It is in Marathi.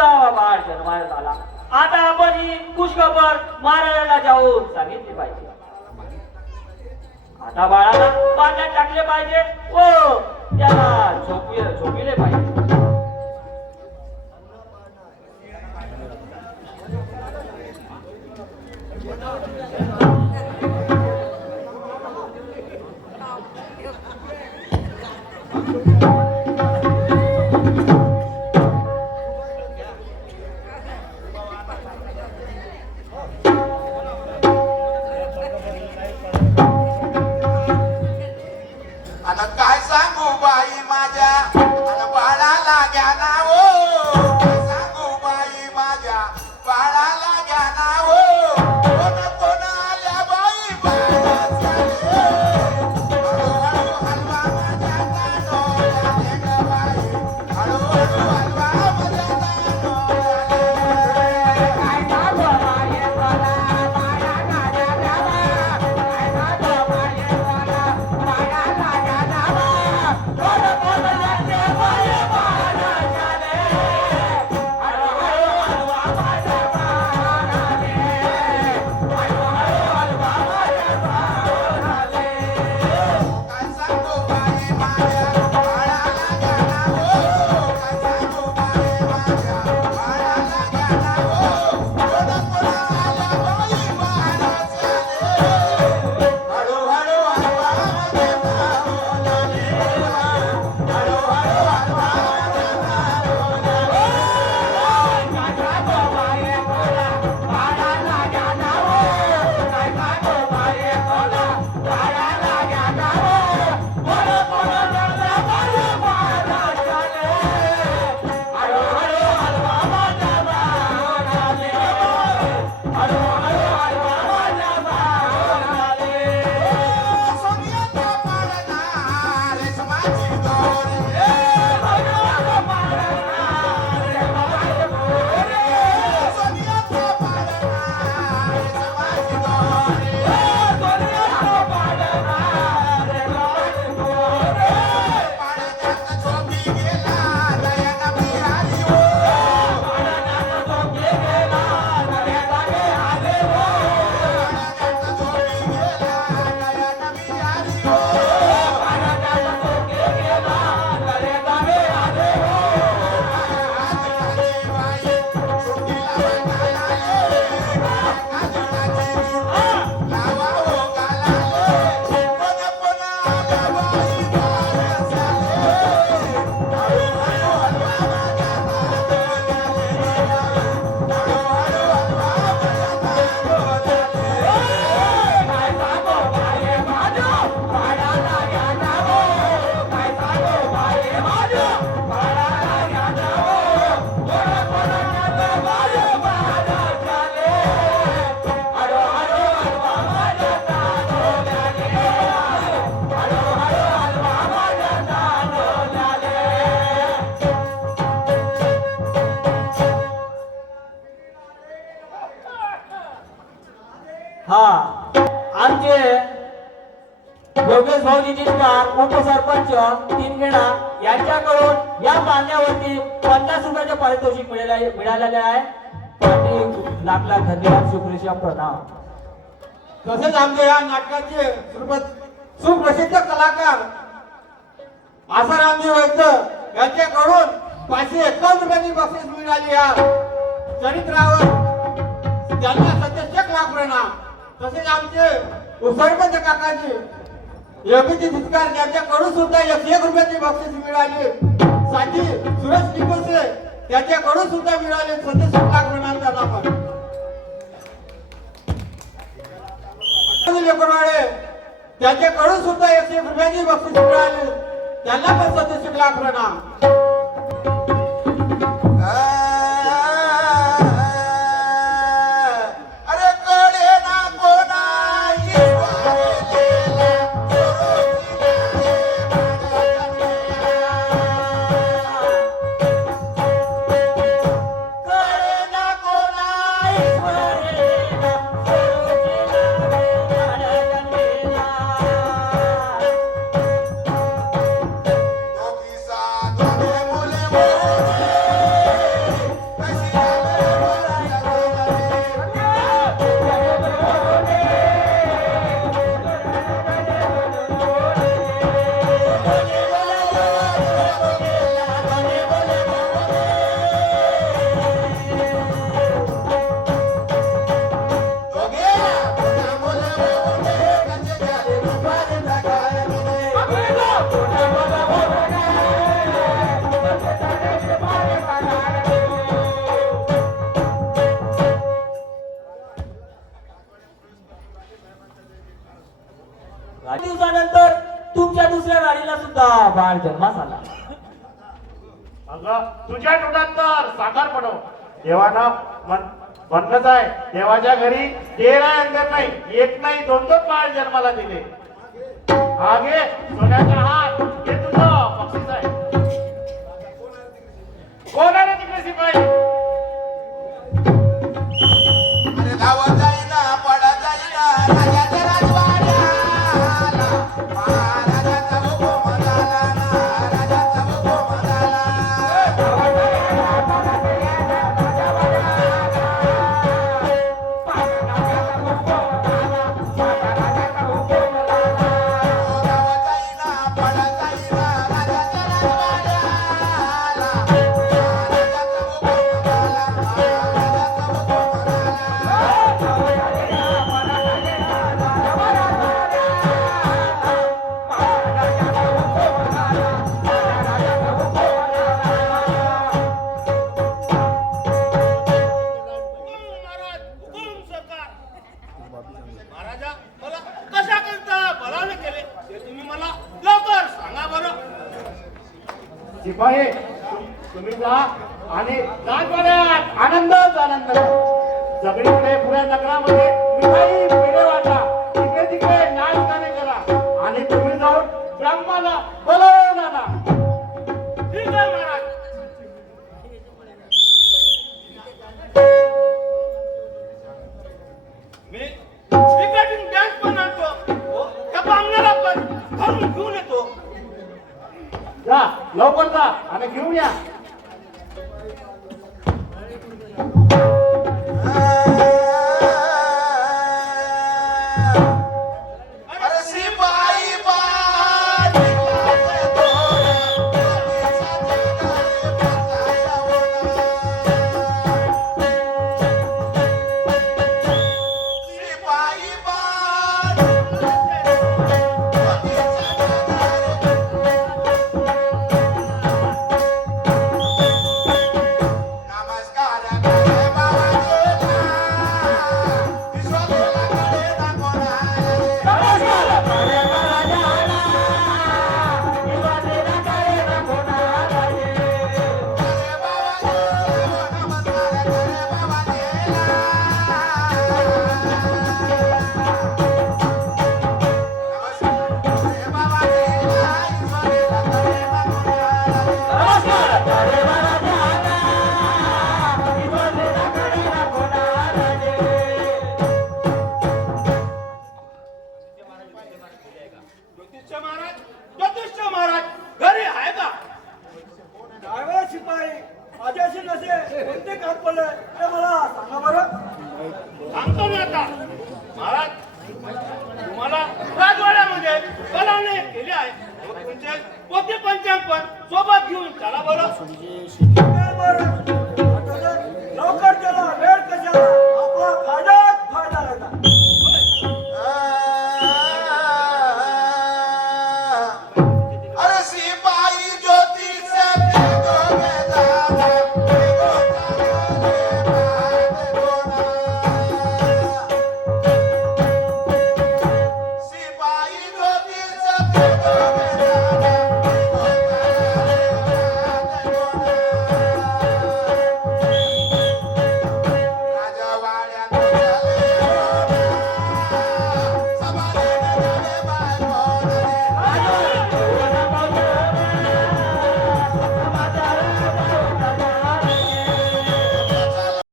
सुद्धा बाळ जन्माला आला. आता आपण ही खुशखबर महाराजांना जाऊन सांगितली पाहिजे. आता बाळाला पाण्यात टाकले पाहिजे व त्याला झोपिले पाहिजे. आता काय सांगू बाई माझ्या आणि बाळाला घ्या नाव. काय सांगू बाई माझ्या बाळाला घ्या नाव. कोण कोण आल्या बाई बाळाच्या रे. हळूहळू हलवा माझ्या कानोल्या रे ग बाई. हळूहळू हलवा माझ्या कानोल्या रे. काय सांगू बाई मला बाळाला घ्या नाव. काय सांगू बाई मला बाळाला घ्या नाव. कोण कोण आले बाई बाळाच्या रे. हळूहळू हलवा माझ्या बाळाला रे. हळूहळू हलवा माझ्या बाळाला रे. काय सांगू बाई माझ्या बाळाला घ्या नाव. काय सांगू बाई माझ्या बाळाला घ्या नाव. कोण कोण आल्या बाई बाळाच्या रे. हळूहळू हलवा माझ्या कानोल्या रे. हळूहळू हलवा माझ्या कानोल्या रे. काय सांगू बाई मला बाळाला घ्या नाव. काय सांगू बाई मला बाळाला घ्या नाव. कोण कोण आले बाई बाळाच्या रे. हळूहळू हलवा माझ्या बाळाला रे. हळूहळू हलवा माझ्या बाळाला रे. सोन्याचा पाळणा रेशमाची दोरी. सोन्याचा पाळणा रेशमाची दोरी. पाळण्यात झोपी गेला नयन बिहारी हो. पाळण्यात झोपी गेला नयन बिहारी हो. आजकालची बाई सुट्टीला बघायला लावा हो गालाले. कोण कोण आल्या बाई बाळाच्या रे. हळूहळू हलवा माझ्या कानोल्या रे. हळूहळू हलवा माझ्या कानोल्या रे. काय सांगू बाई माझ्या बाळाला घ्या नाव. काय सांगू बाई माझ्या बाळाला घ्या नाव. कोण कोण आले बाई बाळाच्या रे. हळूहळू हलवा माझ्या कानोल्या रे. हळूहळू हलवा माझ्या कानोल्या रे. हा आमचे योगेश भाऊजी जिचकार उपसरपंच तीनगेणा यांच्याकडून या पाण्यावरती 50 रुपयाचे पारितोषिक मिळालेले आहे. पाटील लाख लाख धन्यवाद शुक्रेशा प्रणाम. तसेच आमच्या या नाटकाचे सुप्रसिद्ध कलाकार आसारामजी वैद्य यांच्याकडून 551 रुपयांची बक्षीस मिळाली. या चरित्रावर त्यांना सत्याशक लाख प्रणाम. तसेच आमचे उपसरपंच काकाजी योगीजी जिचकार यांच्याकडून सुद्धा 101 रुपयाची बक्षीस मिळाली. साथी सुरेश निकोसे त्याच्याकडून सुद्धा मिळाले 67 लाख प्रणाम त्यांना पण. लेकरवाडे त्याच्याकडून सुद्धा 101 रुपयाची बक्षीस मिळाली. त्यांना पण 67 लाख प्रणाम. अरे कडे ना कोणा ईश्वरेला कडे ना कोणा ईश्वरेला सुरुचिला वेदांतेला. दोघीसा दोघे काही दिवसानंतर तुमच्या दुसऱ्या राणीला सुद्धा बाळ जन्मास आला. अगं तुझ्या तोंडात तर साखर पडव. देवानं म्हणत आहे, देवाच्या घरी 13 अंगण नाही, एक नाही 2 बाळ जन्माला दिले. आगे सोन्याचा हात हे तुझं बक्षीस आहे. कोण आले तिकडे शिपाई? अरे गाव जाईना पडा जाईना राजाच्या राजवाड्याला महाराजाचा हुकूम झाला ना राजाचा हुकूम झाला. गाव जाईना पडा जाईना राजाच्या राजवाड्याला महाराजाचा हुकूम झाला महाराजाचा हुकूम झाला. महाराज हुकुम सरकार. महाराजा मला कशा करता बोलावले केले ते तुम्ही मला लवकर सांगा बरं. शिपाई तुम्ही जा आणि राजवाड्यात आनंदच आनंद करा. सगळीकडे पुऱ्या नगरामध्ये मिठाई पेढे वाटा, तिकडे तिकडे नाच गाणे करा आणि तुम्ही जाऊन ब्रह्माला बोलवून आणा. ठीक आहे महाराज. मी क्रिकेटिंग डॅन्स पण आणतो, त्या पाहुण्याला पण घरून घेऊन येतो. जा लवकर जा आणि घेऊन या. अरे शिपाई बाळ निघाले तो, देशाचे नारे बचाया होणार. शिपाई बाळ नमस्कार करे बाबाजीला, विश्वासला कडे दाखवणारे. करे बाबाजीला, नमस्कार करे बाबाजीला. नमस्कार करे बाबाजीला, विश्वासला कडे दाखवणारे. ज्योतिष महाराज घरी आहे का? काय शिपाई माझ्याशी नसे कोणते काम पडले ते मला सांगा बरं. सांगतो मी आता. महाराज तुम्हाला राजवाड्यामध्ये कलाने केले आहे. मग तुमचे पोते पंचांग पण सोबत घेऊन चला बरं. काय बरं